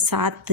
7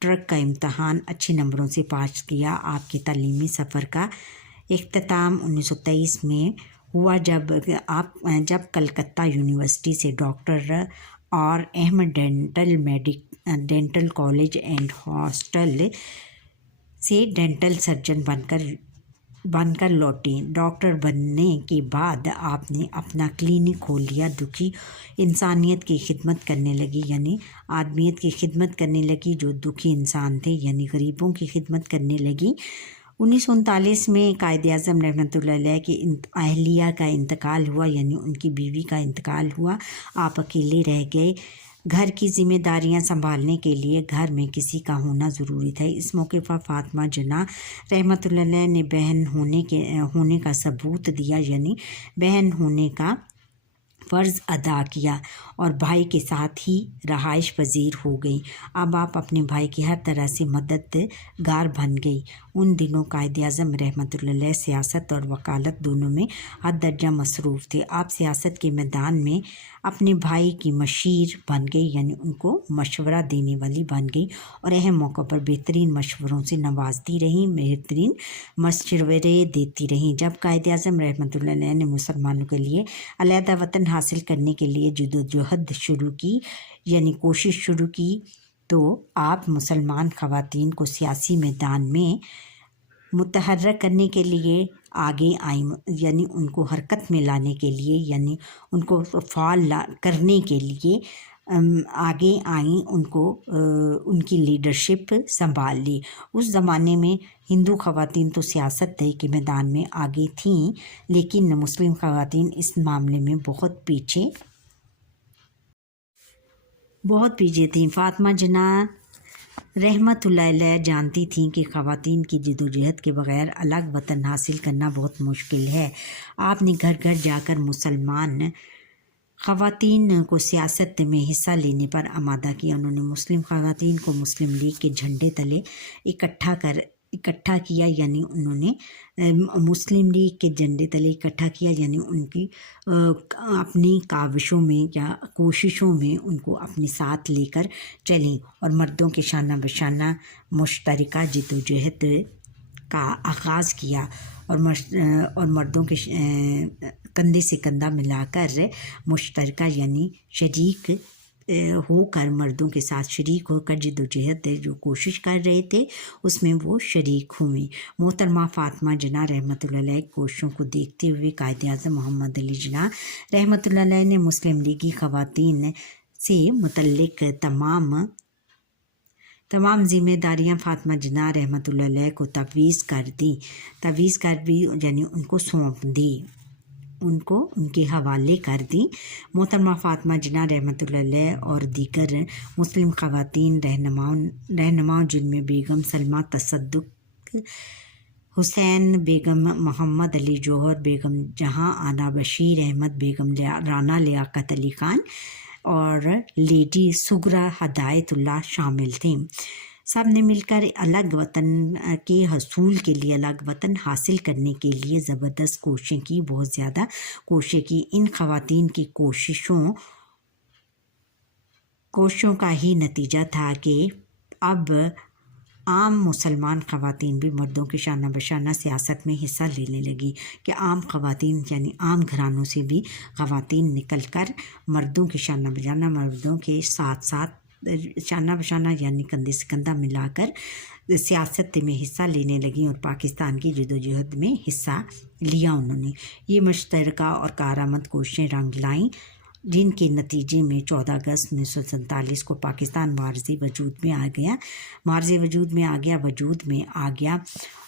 truck کا امتحان اچھے نمبروں سے پاس کیا۔ آپ کے تعلیمی سفر کا اختتام 1923 میں ہوا جب کلکتہ یونیورسٹی سے doctor R Ahmed Dental College and Hospital سے ڈینٹل سرجن بن کر لوٹیں۔ ڈاکٹر بننے کے بعد آپ نے اپنا کلینک کھول لیا۔ دکھی انسانیت کی خدمت کرنے لگی، یعنی آدمیت کی خدمت کرنے لگی، جو دکھی انسان تھے یعنی غریبوں کی خدمت کرنے لگی۔ 1939 میں قائد اعظم رحمۃ اللہ علیہ کی اہلیہ کا انتقال ہوا، یعنی ان کی بیوی کا انتقال ہوا۔ آپ اکیلے رہ گئے۔ گھر کی ذمہ داریاں سنبھالنے کے لیے گھر میں کسی کا ہونا ضروری تھا۔ اس موقع پر فاطمہ جناح رحمۃ اللہ علیہ نے بہن ہونے کا ثبوت دیا، یعنی بہن ہونے کا فرض ادا کیا اور بھائی کے ساتھ ہی رہائش پذیر ہو گئی۔ اب آپ اپنے بھائی کی ہر طرح سے مددگار بن گئی۔ ان دنوں قائد اعظم رحمۃ اللہ علیہ سیاست اور وکالت دونوں میں حد درجہ مصروف تھے۔ آپ سیاست کے میدان میں اپنے بھائی کی مشیر بن گئی، یعنی ان کو مشورہ دینے والی بن گئی اور اہم موقع پر بہترین مشوروں سے نوازتی رہیں، بہترین مشورے دیتی رہیں۔ جب قائد اعظم رحمۃ اللہ علیہ نے مسلمانوں کے لیے علیحدہ وطن حاصل کرنے کے لیے جدوجہد شروع کی، یعنی کوشش شروع کی، تو آپ مسلمان خواتین کو سیاسی میدان میں متحرک کرنے کے لیے آگے آئیں، یعنی ان کو حرکت میں لانے کے لیے، یعنی ان کو فعال کرنے کے لیے آگے آئیں، ان کی لیڈرشپ سنبھال لی۔ اس زمانے میں ہندو خواتین تو سیاست کے میدان میں آگے تھیں، لیکن مسلم خواتین اس معاملے میں بہت پیچھے تھیں۔ فاطمہ جناح رحمۃ اللہ علیہ جانتی تھیں کہ خواتین کی جدوجہد کے بغیر الگ وطن حاصل کرنا بہت مشکل ہے۔ آپ نے گھر گھر جا کر مسلمان خواتین کو سیاست میں حصہ لینے پر آمادہ کیا۔ انہوں نے مسلم خواتین کو مسلم لیگ کے جھنڈے تلے اکٹھا کیا، یعنی انہوں نے مسلم لیگ کے جھنڈے تلے اکٹھا کیا، یعنی ان کی اپنی کاوشوں میں یا کوششوں میں ان کو اپنے ساتھ لے کر چلیں اور مردوں کے شانہ بشانہ مشترکہ جدوجہد کا آغاز کیا اور مردوں کے کندھے سے کندھا ملا کر مشترکہ یعنی شریک ہو کر، مردوں کے ساتھ شریک ہو کر جدوجہد جو کوشش کر رہے تھے اس میں وہ شریک ہوئیں۔ محترمہ فاطمہ جناح رحمۃ اللہ علیہ کوششوں کو دیکھتے ہوئے قائد اعظم محمد علی جناح رحمۃ اللہ علیہ نے مسلم لیگی خواتین سے متعلق تمام ذمہ داریاں فاطمہ جناح رحمۃ اللہ علیہ کو تفویض کر دی، یعنی ان کو سونپ دی، ان کو ان کے حوالے کر دی۔ محترمہ فاطمہ جناح رحمۃ اللہ علیہ اور دیگر مسلم خواتین رہنماؤں جن میں بیگم سلمہ تصدق حسین، بیگم محمد علی جوہر، بیگم جہاں آنا بشیر احمد، بیگم رانا لیاقت علی خان اور لیڈی سغرا ہدایت اللہ شامل تھیں۔ سب نے مل کر الگ وطن کے حصول کے لیے، الگ وطن حاصل کرنے کے لیے زبردست کوششیں کی، بہت زیادہ کوششیں کی۔ ان خواتین کی کوششوں کا ہی نتیجہ تھا کہ اب عام مسلمان خواتین بھی مردوں کے شانہ بشانہ سیاست میں حصہ لینے لگی، کہ عام خواتین یعنی عام گھرانوں سے بھی خواتین نکل کر مردوں کے شانہ بشانہ، مردوں کے ساتھ شانہ بشانہ یعنی کندھے سے کندھا ملا کر سیاست میں حصہ لینے لگیں اور پاکستان کی جدوجہد میں حصہ لیا انہوں نے۔ یہ مشترکہ اور کارآمد کوششیں رنگ لائیں، جن کے نتیجے میں 14 اگست 1947 کو پاکستان معرض وجود میں آ گیا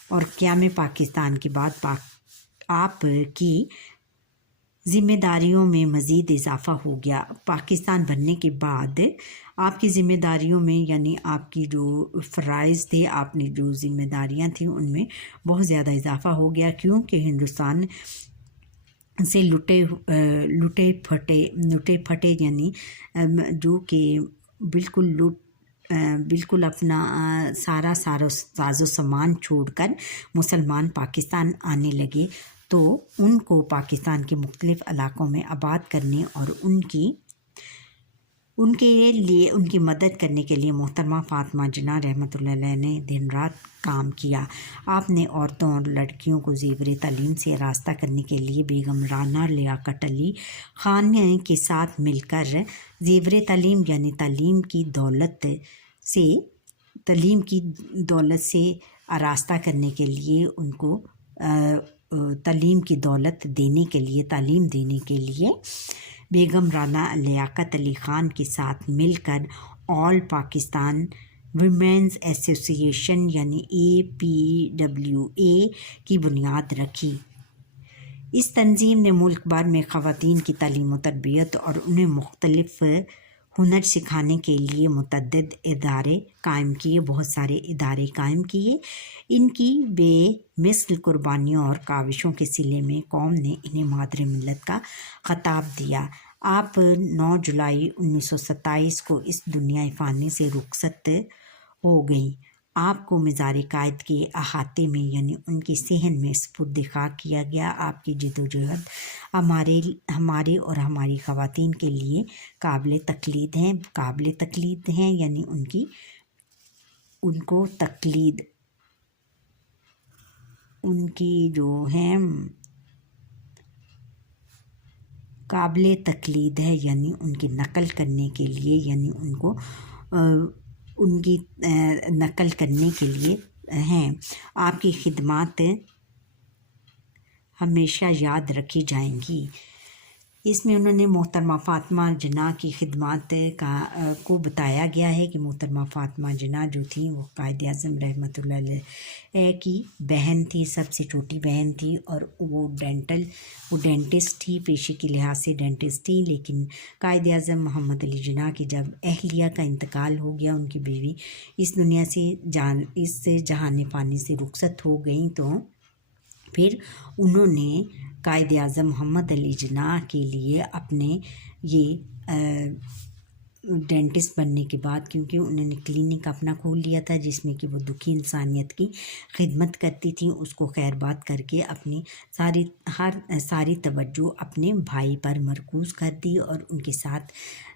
اور قیام پاکستان کے بعد آپ کی ذمہ داریوں میں مزید اضافہ ہو گیا۔ پاکستان بننے کے بعد آپ کی ذمہ داریوں میں، یعنی آپ کی جو فرائض تھے، آپ نے جو ذمہ داریاں تھیں ان میں بہت زیادہ اضافہ ہو گیا، کیونکہ ہندوستان سے لٹے پھٹے یعنی جو کہ بالکل اپنا سارا ساز و سامان چھوڑ کر مسلمان پاکستان آنے لگے، تو ان کو پاکستان کے مختلف علاقوں میں آباد کرنے اور ان کے لیے ان کی مدد کرنے کے لیے محترمہ فاطمہ جناح رحمۃ اللہ علیہ نے دن رات کام کیا۔ آپ نے عورتوں اور لڑکیوں کو زیور تعلیم سے آراستہ کرنے کے لیے بیگم رانا لیاقت علی خان کے ساتھ مل کر زیور تعلیم یعنی تعلیم کی دولت سے آراستہ کرنے کے لیے ان کو تعلیم کی دولت دینے کے لیے تعلیم دینے کے لیے بیگم رانا لیاقت علی خان کے ساتھ مل کر آل پاکستان ویمنز ایسوسی ایشن یعنی APWA کی بنیاد رکھی۔ اس تنظیم نے ملک بھر میں خواتین کی تعلیم و تربیت اور انہیں مختلف ہنر سکھانے کے لیے متعدد ادارے قائم کیے، بہت سارے ادارے قائم کیے۔ ان کی بے مثل قربانیوں اور کاوشوں کے صلے میں قوم نے انہیں مادر ملت کا خطاب دیا۔ آپ 9 جولائی 1927 کو اس دنیا فانی سے رخصت ہو گئیں۔ آپ کو مزار قائد کے احاطے میں یعنی ان کے صحن میں سپرد خاک کیا گیا۔ آپ کی جدوجہد ہمارے اور ہماری خواتین کے لیے قابل تقلید ہیں یعنی ان کی جو ہیں قابل تقلید ہے، یعنی ان کی نقل کرنے کے لیے ہیں۔ آپ کی خدمات ہمیشہ یاد رکھی جائیں گی۔ اس میں انہوں نے محترمہ فاطمہ جناح کی خدمات کو بتایا گیا ہے کہ محترمہ فاطمہ جناح جو تھیں وہ قائد اعظم رحمۃ اللہ علیہ کی بہن تھی، سب سے چھوٹی بہن تھی، اور وہ ڈینٹسٹ تھی، پیشے کے لحاظ سے ڈینٹسٹ تھی۔ لیکن قائد اعظم محمد علی جناح کی جب اہلیہ کا انتقال ہو گیا، ان کی بیوی اس دنیا سے اس جہان فانی سے رخصت ہو گئیں، تو پھر انہوں نے قائد اعظم محمد علی جناح کے لیے اپنے یہ ڈینٹسٹ بننے کے بعد، کیونکہ انہوں نے کلینک اپنا کھول لیا تھا جس میں کہ وہ دکھی انسانیت کی خدمت کرتی تھیں، اس کو خیر بات کر کے اپنی ساری توجہ اپنے بھائی پر مرکوز کر دی اور ان کے ساتھ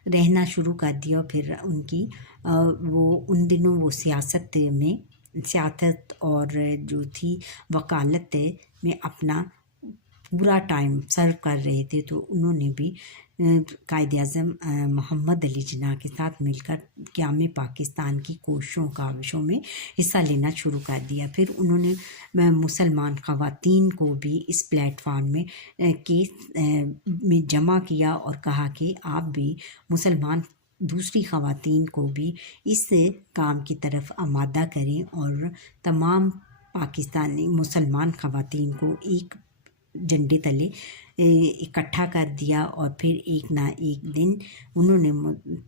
رہنا شروع کر دیا۔ پھر ان دنوں وہ سیاست اور جو تھی وکالت میں اپنا پورا ٹائم سرو کر رہے تھے، تو انہوں نے بھی قائد اعظم محمد علی جناح کے ساتھ مل کر قیام پاکستان کی کاوشوں میں حصہ لینا شروع کر دیا۔ پھر انہوں نے مسلمان خواتین کو بھی اس پلیٹ فارم میں جمع کیا اور کہا کہ آپ بھی مسلمان دوسری خواتین کو بھی اس کام کی طرف آمادہ کریں، اور تمام پاکستانی مسلمان خواتین کو ایک جھنڈے تلے اکٹھا کر دیا، اور پھر ایک نہ ایک دن انہوں نے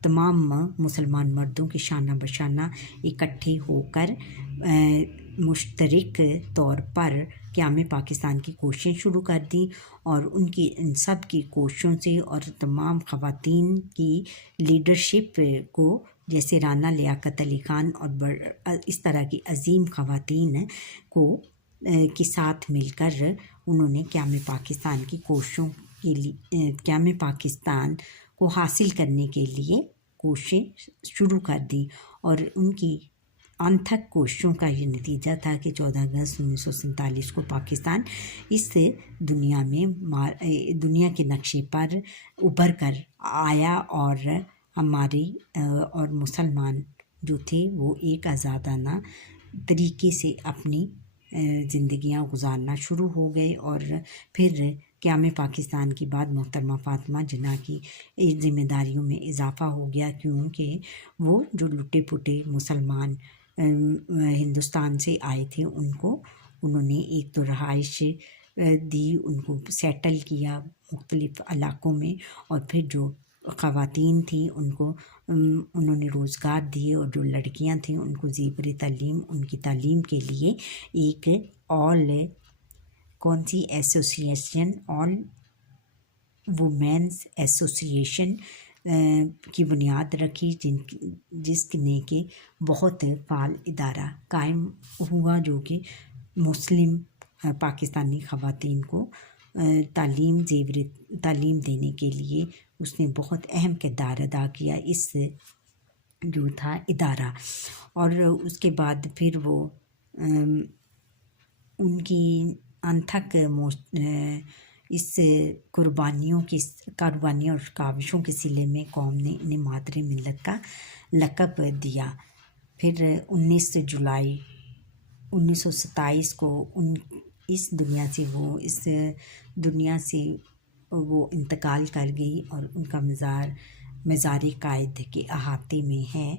تمام مسلمان مردوں کے شانہ بشانہ اکٹھے ہو کر مشترک طور پر قیام پاکستان کی کوششیں شروع کر دیں، اور ان سب کی کوششوں سے اور تمام خواتین کی لیڈرشپ کو، جیسے رانا لیاقت علی خان اور اس طرح کی عظیم خواتین کے ساتھ مل کر انہوں نے قیام پاکستان کی کوششوں کے لیے قیام پاکستان کو حاصل کرنے کے لیے کوششیں شروع کر دی، اور ان کی انتھک کوششوں کا یہ نتیجہ تھا کہ 14 اگست 1947 کو پاکستان اس دنیا کے نقشے پر ابھر کر آیا، اور مسلمان جو تھے وہ ایک آزادانہ طریقے سے اپنی زندگیاں گزارنا شروع ہو گئے۔ اور پھر قیام پاکستان کے بعد محترمہ فاطمہ جناح کی ذمہ داریوں میں اضافہ ہو گیا، کیونکہ وہ جو لٹے پٹے مسلمان ہندوستان سے آئے تھے ان کو انہوں نے ایک تو رہائش دی، ان کو سیٹل کیا مختلف علاقوں میں، اور پھر جو خواتین تھیں انہوں نے روزگار دیے، اور جو لڑکیاں تھیں ان کو زیور تعلیم، ان کی تعلیم کے لیے ایک ایسوسیشن آل وومینز ایسوسی ایشن کی بنیاد رکھی، جس نے کہ بہت فعال ادارہ قائم ہوا، جو کہ مسلم پاکستانی خواتین کو تعلیم دینے کے لیے اس نے بہت اہم کردار ادا کیا اس جو تھا ادارہ. اور اس کے بعد پھر وہ ان کی انتھک اس قربانیوں اور کاوشوں کے صلے میں قوم نے انہیں مادر ملت کا لقب دیا. پھر 19 جولائی 1927 کو اس دنیا سے وہ انتقال کر گئی اور ان کا مزار قائد کے احاطے میں ہے.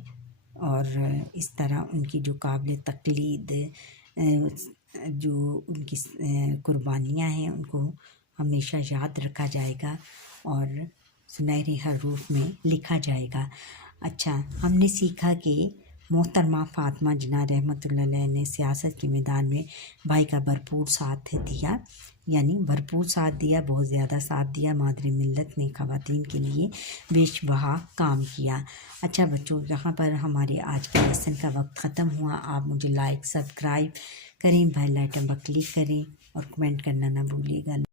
اور اس طرح ان کی جو قابل تقلید جو ان کی قربانیاں ہیں ان کو ہمیشہ یاد رکھا جائے گا اور سنہرے حروف میں لکھا جائے گا. اچھا، ہم نے سیکھا کہ محترمہ فاطمہ جناح رحمۃ اللہ علیہ نے سیاست کے میدان میں بھائی کا بھرپور ساتھ دیا، یعنی بھرپور ساتھ دیا، بہت زیادہ ساتھ دیا. مادر ملت نے خواتین کے لیے بیش بہا کام کیا. اچھا بچوں، یہاں پر ہمارے آج کے لیسن کا وقت ختم ہوا. آپ مجھے لائک سبسکرائب کریں، بیل آئیکن پر کلک کریں اور کمنٹ کرنا نہ بھولیے گا.